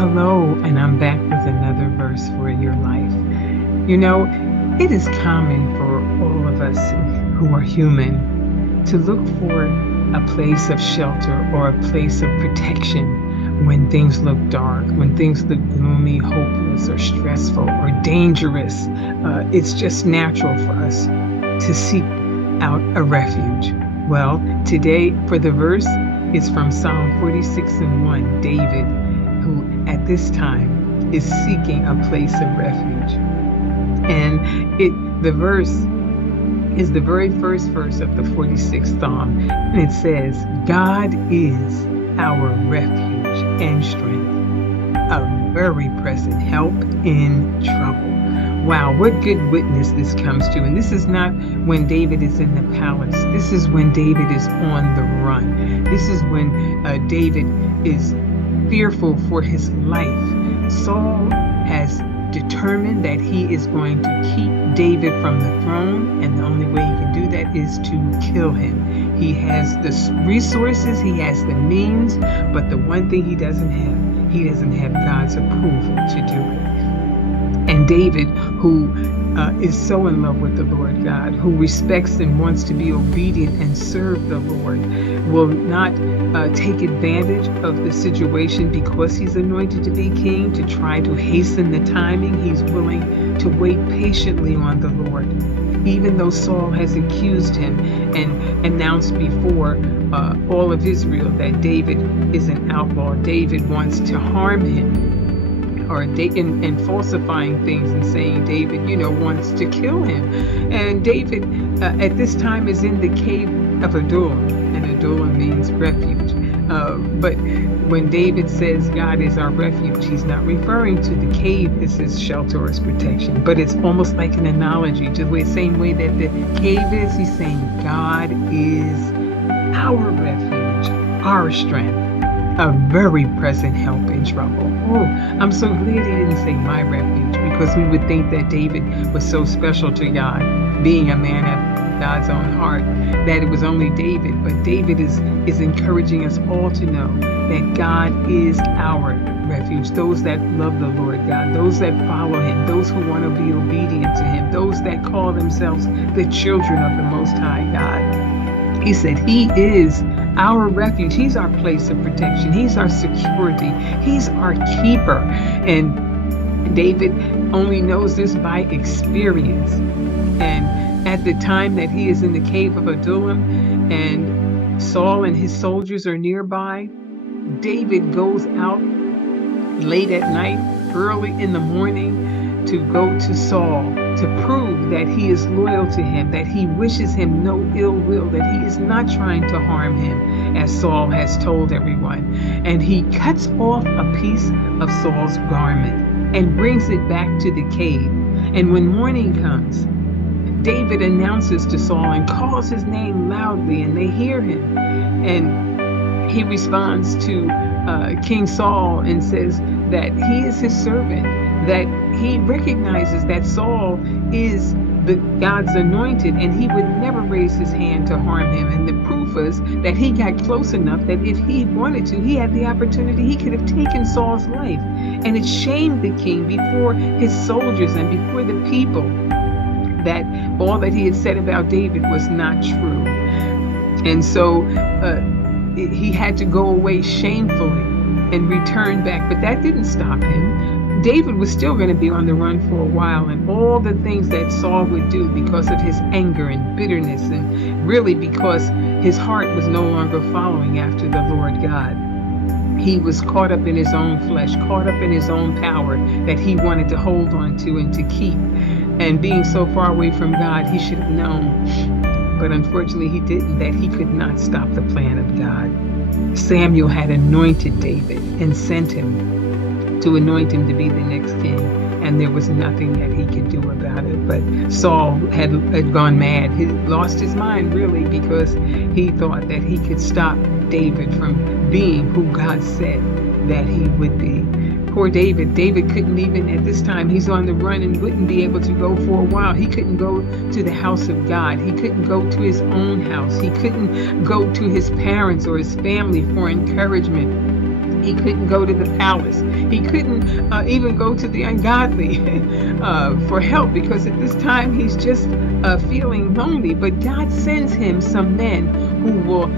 hello, and I'm back with another verse for your life. You know, it is common for all of us who are human to look for a place of shelter or a place of protection when things look dark, when things look gloomy, hopeless, or stressful, or dangerous. It's just natural for us to seek out a refuge. Well, today for the verse is from Psalm 46:1, David, who at this time is seeking a place of refuge. And the verse is the very first verse of the 46th Psalm. And it says, God is our refuge and strength, a very present help in trouble. Wow, what good witness this comes to. And this is not when David is in the palace. This is when David is on the run. This is when David is fearful for his life. Saul has determined that he is going to keep David from the throne, and the only way he can do that is to kill him. He has the resources, he has the means, but the one thing he doesn't have God's approval to do it. And David, who is so in love with the Lord God, who respects and wants to be obedient and serve the Lord, will not take advantage of the situation because he's anointed to be king to try to hasten the timing. He's willing to wait patiently on the Lord. Even though Saul has accused him and announced before all of Israel that David is an outlaw, David wants to harm him, or and falsifying things and saying David, wants to kill him. And David at this time is in the cave of Adullam, and Adullam means refuge. But when David says God is our refuge, he's not referring to the cave as his shelter or his protection, but it's almost like an analogy to the same way that the cave is. He's saying God is our refuge, our strength, a very present help in trouble. Oh, I'm so glad he didn't say my refuge, because we would think that David was so special to God, being a man after God's own heart, that it was only David. But David is encouraging us all to know that God is our refuge. Those that love the Lord God, those that follow him, those who want to be obedient to him, those that call themselves the children of the Most High God. He said he is our refuge. He's our place of protection. He's our security. He's our keeper. And David only knows this by experience. And at the time that he is in the cave of Adullam and Saul and his soldiers are nearby, David goes out late at night, early in the morning, to go to Saul to prove that he is loyal to him, that he wishes him no ill will, that he is not trying to harm him, as Saul has told everyone. And he cuts off a piece of Saul's garment and brings it back to the cave. And when morning comes, David announces to Saul and calls his name loudly, and they hear him. And he responds to King Saul and says that he is his servant, that he recognizes that Saul is God's anointed, and he would never raise his hand to harm him. And the proof is that he got close enough that if he wanted to, he had the opportunity, he could have taken Saul's life. And it shamed the king before his soldiers and before the people that all that he had said about David was not true. And so he had to go away shamefully and return back. But that didn't stop him. David was still going to be on the run for a while, and all the things that Saul would do because of his anger and bitterness, and really because his heart was no longer following after the Lord God. He was caught up in his own flesh, caught up in his own power that he wanted to hold on to and to keep. And being so far away from God, he should have known, but unfortunately he didn't, that he could not stop the plan of God. Samuel had anointed David and sent him to anoint him to be the next king, and there was nothing that he could do about it. But Saul had gone mad. He lost his mind, really, because he thought that he could stop David from being who God said that he would be. Poor David. David couldn't even, at this time, he's on the run and wouldn't be able to go for a while. He couldn't go to the house of God. He couldn't go to his own house. He couldn't go to his parents or his family for encouragement. He couldn't go to the palace. He couldn't even go to the ungodly for help, because at this time he's just feeling lonely. But God sends him some men who will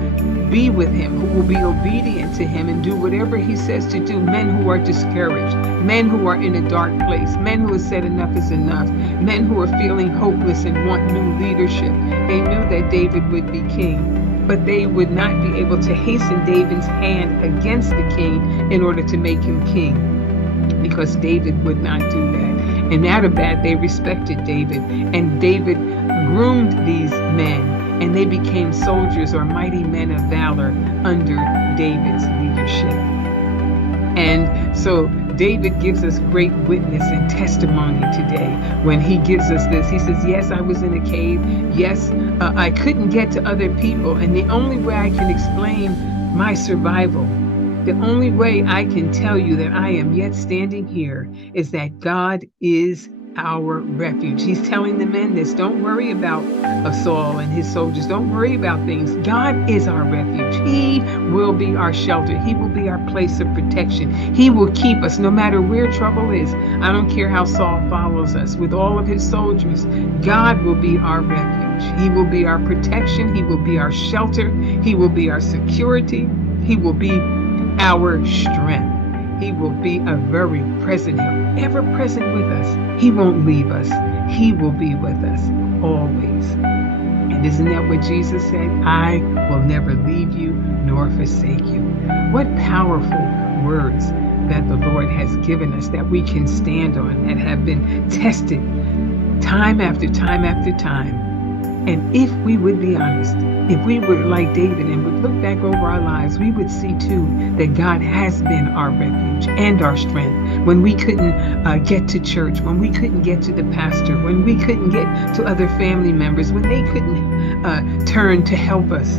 be with him, who will be obedient to him and do whatever he says to do. Men who are discouraged, men who are in a dark place, men who have said enough is enough, men who are feeling hopeless and want new leadership. They knew that David would be king, but they would not be able to hasten David's hand against the king in order to make him king, because David would not do that. And out of that, they respected David, and David groomed these men, and they became soldiers or mighty men of valor under David's leadership. And so David gives us great witness and testimony today when he gives us this. He says, yes, I was in a cave. Yes, I couldn't get to other people. And the only way I can explain my survival, the only way I can tell you that I am yet standing here, is that God is our refuge. He's telling the men this. Don't worry about Saul and his soldiers. Don't worry about things. God is our refuge. He will be our shelter. He will be our place of protection. He will keep us no matter where trouble is. I don't care how Saul follows us with all of his soldiers. God will be our refuge. He will be our protection. He will be our shelter. He will be our security. He will be our strength. He will be a very present help, ever present with us. He won't leave us. He will be with us always. And isn't that what Jesus said? I will never leave you nor forsake you. What powerful words that the Lord has given us that we can stand on, that have been tested time after time after time. And if we would be honest, if we were like David and would look back over our lives, we would see too that God has been our refuge and our strength. When we couldn't get to church, when we couldn't get to the pastor, when we couldn't get to other family members, when they couldn't turn to help us,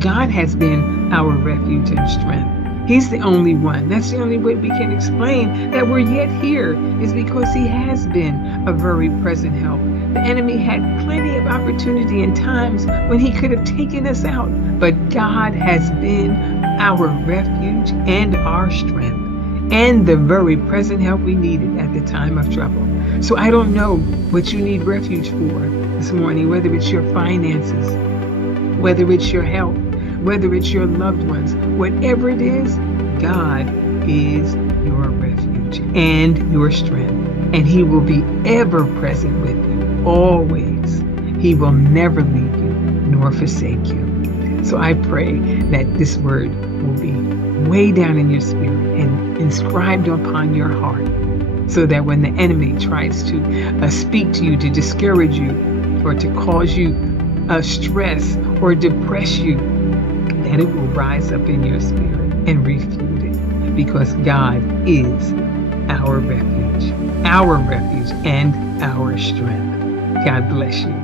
God has been our refuge and strength. He's the only one. That's the only way we can explain that we're yet here, is because he has been a very present help. The enemy had plenty of opportunity and times when he could have taken us out, but God has been our refuge and our strength, and the very present help we needed at the time of trouble. So I don't know what you need refuge for this morning, whether it's your finances, whether it's your health, whether it's your loved ones, whatever it is, God is your refuge and your strength, and he will be ever present with you, always. He will never leave you nor forsake you. So I pray that this word will be way down in your spirit and inscribed upon your heart, so that when the enemy tries to speak to you, to discourage you, or to cause you stress or depress you, that it will rise up in your spirit and refute it, because God is our refuge and our strength. God bless you.